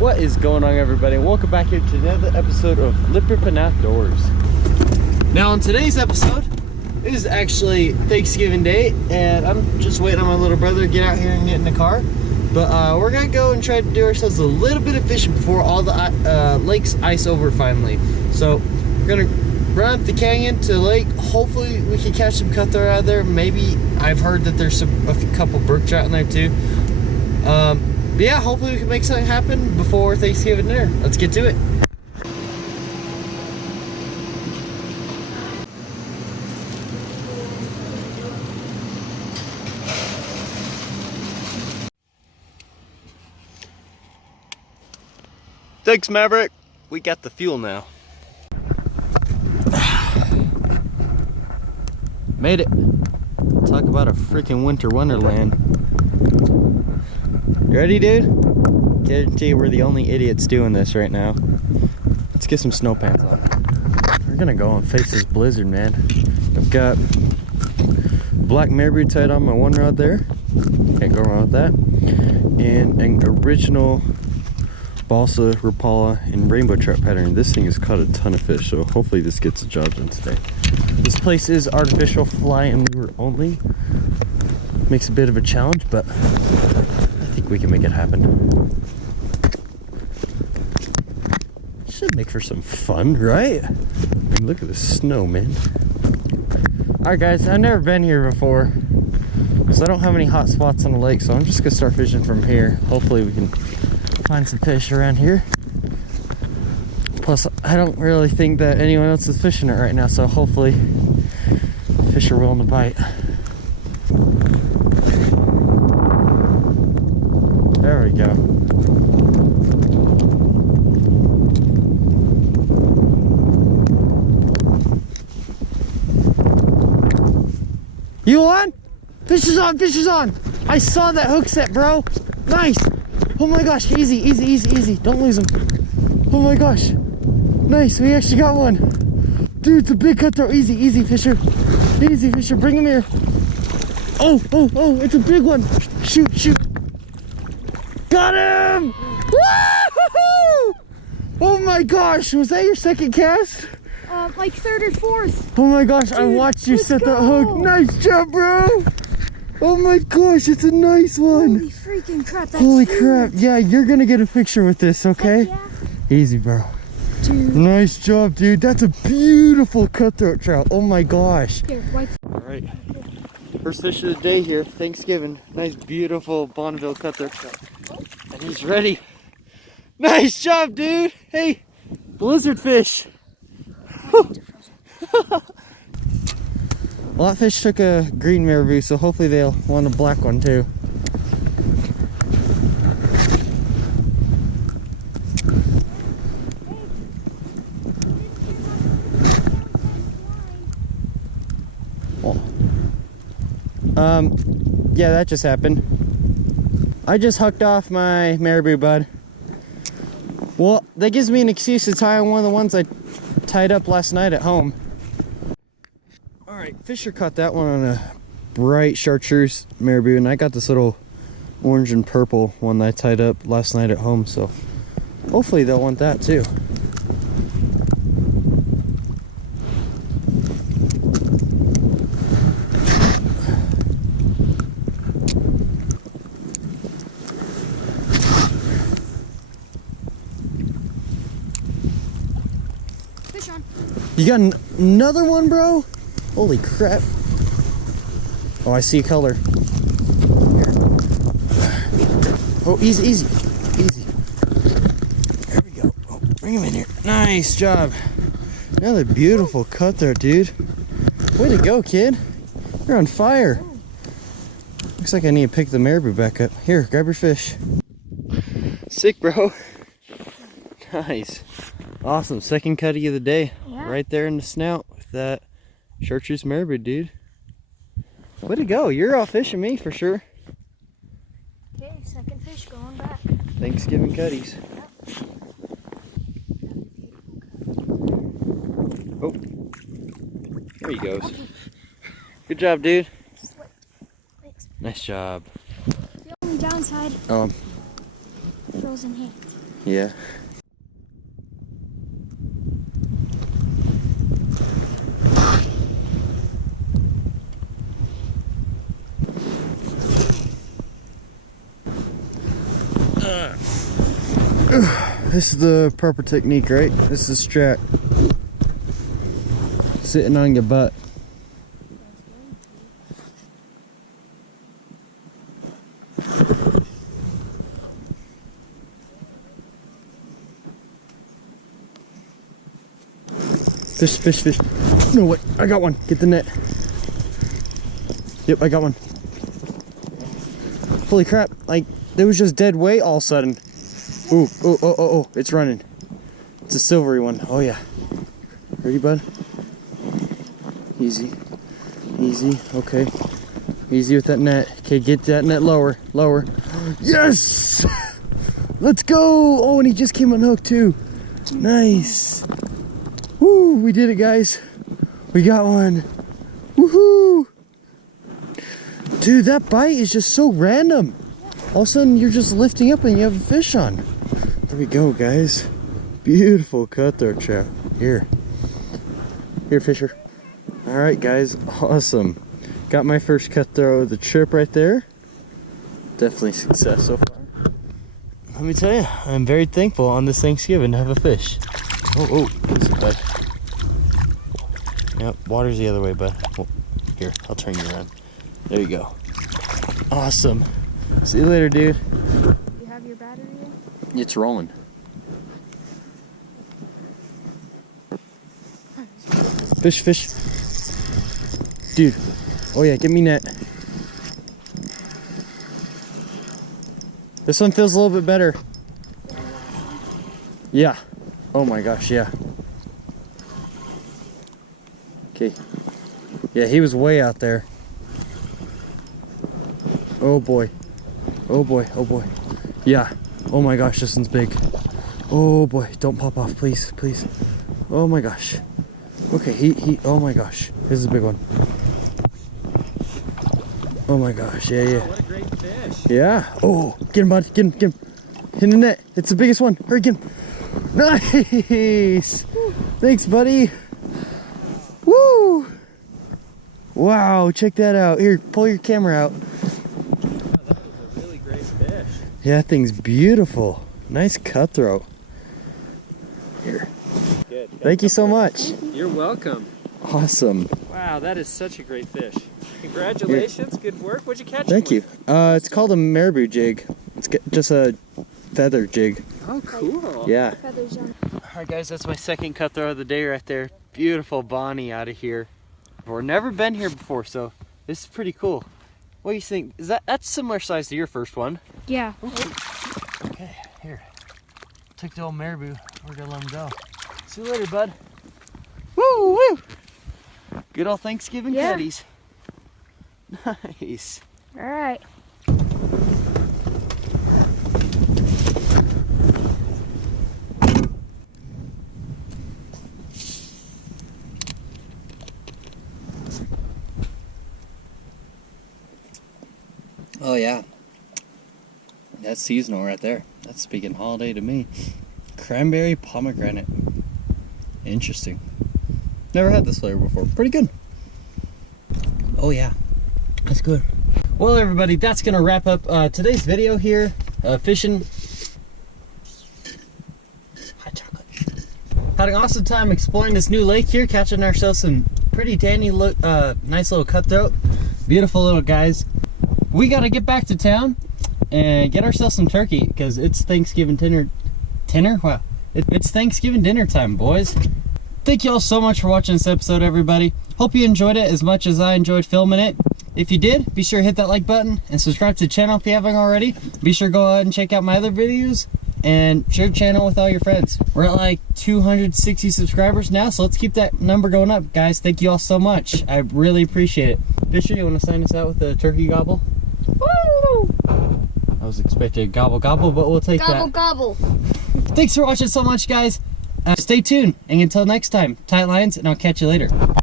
What is going on, everybody? Welcome back here to another episode of Lipperpin Outdoors. Now on today's episode, it is actually Thanksgiving Day, and I'm just waiting on my little brother to get out here and get in the car. But we're gonna go and try to do ourselves a little bit of fishing before all the lakes ice over finally. So we're gonna run up the canyon to the lake. Hopefully we can catch some cutthroat out of there. Maybe I've heard that there's a couple brook trout in there too. But yeah, hopefully we can make something happen before Thanksgiving dinner. Let's get to it. Thanks, Maverick. We got the fuel now. Made it. Talk about a freaking winter wonderland. You ready, dude? Guarantee we're the only idiots doing this right now. Let's get some snow pants on. We're gonna go and face this blizzard, man. I've got black marabou tied on my one rod there. Can't go wrong with that. And an original balsa, rapala, and rainbow trout pattern. This thing has caught a ton of fish, so hopefully this gets the job done today. This place is artificial fly and lure only. Makes a bit of a challenge, but I think we can make it happen. Should make for some fun, right? I mean, look at the snow, man. Alright guys, I've never been here before, because I don't have any hot spots on the lake, so I'm just gonna start fishing from here. Hopefully we can find some fish around here. Plus, I don't really think that anyone else is fishing it right now, so hopefully fish are willing to bite. There we go. You on? Fish is on, fish is on! I saw that hook set, bro! Nice! Oh my gosh, easy, easy, easy, easy. Don't lose him. Oh my gosh. Nice, we actually got one. Dude, it's a big cutthroat. Easy, easy, fisher. Easy, fisher. Bring him here. Oh, oh, oh, it's a big one. Shoot, shoot. Got him! Woo-hoo-hoo! Oh my gosh, was that your second cast? Like third or fourth. Oh my gosh, Dude, I watched you set that hook. Nice job, bro. Oh my gosh, it's a nice one. Holy freaking crap, that's Holy huge. crap. Yeah, you're gonna get a picture with this, okay? Yeah. Easy, bro. Dude. Nice job, dude. That's a beautiful cutthroat trout. Oh my gosh. Here, wipe. All right. First fish of the day here, Thanksgiving. Nice, beautiful Bonneville cutthroat trout. And he's ready. Nice job, dude. Hey, blizzard fish. Well, that fish took a green marabou, so hopefully they'll want a black one too. Yeah, that just happened. I just hucked off my marabou bud. Well, that gives me an excuse to tie on one of the ones I tied up last night at home. Alright, Fisher caught that one on a bright chartreuse marabou, and I got this little orange and purple one that I tied up last night at home, so hopefully they'll want that too. You got another one, bro? Holy crap. Oh, I see a color. Here. Oh, easy, easy, easy. There we go. Oh, bring him in here. Nice job. Another beautiful cutthroat, dude. Way to go, kid. You're on fire. Looks like I need to pick the marabou back up. Here, grab your fish. Sick, bro. Nice. Awesome. Second cutty of the day. Yeah. Right there in the snout with that chartreuse marabou, dude. Way to go. You're off fishing me for sure. Okay, second fish going back. Thanksgiving cutties. Yep. Oh. There he goes. Okay. Good job, dude. Thanks. Nice job. The only downside, Oh. frozen hands. Yeah. This is the proper technique, right? This is Trout. Sitting on your butt. Fish, fish, fish. No, wait, I got one. Get the net. Yep, I got one. Holy crap, like, there was just dead weight all of a sudden. Ooh, oh, oh, oh, oh, it's running. It's a silvery one. Oh, yeah. Ready, bud? Easy. Easy, okay. Easy with that net. Okay, get that net lower, lower. Yes! Let's go! Oh, and he just came unhooked too. Nice. Woo, we did it, guys. We got one. Woohoo! Dude, that bite is just so random. All of a sudden, you're just lifting up and you have a fish on. There we go, guys. Beautiful cutthroat trout. Here. Here, Fisher. All right, guys. Awesome. Got my first cutthroat of the trip right there. Definitely success so far. Let me tell you, I'm very thankful on this Thanksgiving to have a fish. Oh, oh, easy, bud. Yep, water's the other way, bud. Oh, here, I'll turn you around. There you go. Awesome. See you later, dude. You have your battery in? It's rolling. Fish, fish. Dude. Oh yeah, get me net. This one feels a little bit better. Yeah. Oh my gosh, yeah. Okay. Yeah, he was way out there. Oh boy. Oh boy, oh boy. Yeah. Oh my gosh, this one's big. Oh boy, don't pop off, please, please. Oh my gosh. Okay, oh my gosh. This is a big one. Oh my gosh, yeah, yeah. What a great fish. Yeah. Oh, get him, bud, get him, get him. Hit the net. It's the biggest one. Hurry, get him. Nice. Thanks, buddy. Woo. Wow, check that out. Here, pull your camera out. That was a really great fish. Yeah, that thing's beautiful. Nice cutthroat. Here. Good. Thank you so much. You're welcome. Awesome. Wow, that is such a great fish. Congratulations. Good work. What'd you catch him Thank you. with? It's called a marabou jig. It's just a feather jig. Oh, cool. Yeah. Feathers on. Alright guys, that's my second cutthroat of the day right there. Beautiful Bonnie out of here. We've never been here before, so this is pretty cool. What do you think? That's similar size to your first one? Yeah. Okay, here. Took the old marabou. We're gonna let him go. See you later, bud. Woo woo! Good old Thanksgiving Yeah. cutties. Nice. All right. Oh yeah. That's seasonal right there. That's speaking holiday to me. Cranberry pomegranate. Interesting. Never had this flavor before. Pretty good. Oh yeah. That's good. Well everybody, that's gonna wrap up today's video here. Fishing. Hot chocolate. Had an awesome time exploring this new lake here, catching ourselves some pretty dandy nice little cutthroat. Beautiful little guys. We gotta get back to town and get ourselves some turkey because it's Thanksgiving dinner. Wow. It's Thanksgiving dinner time, boys. Thank you all so much for watching this episode, everybody. Hope you enjoyed it as much as I enjoyed filming it. If you did, be sure to hit that like button and subscribe to the channel if you haven't already. Be sure to go ahead and check out my other videos and share the channel with all your friends. We're at like 260 subscribers now, so let's keep that number going up, guys. Thank you all so much. I really appreciate it. Fisher, you want to sign us out with a turkey gobble? Woo! I was expecting a gobble gobble, but we'll take Gobble that. gobble. Thanks for watching so much, guys. Stay tuned, and until next time, tight lines, and I'll catch you later.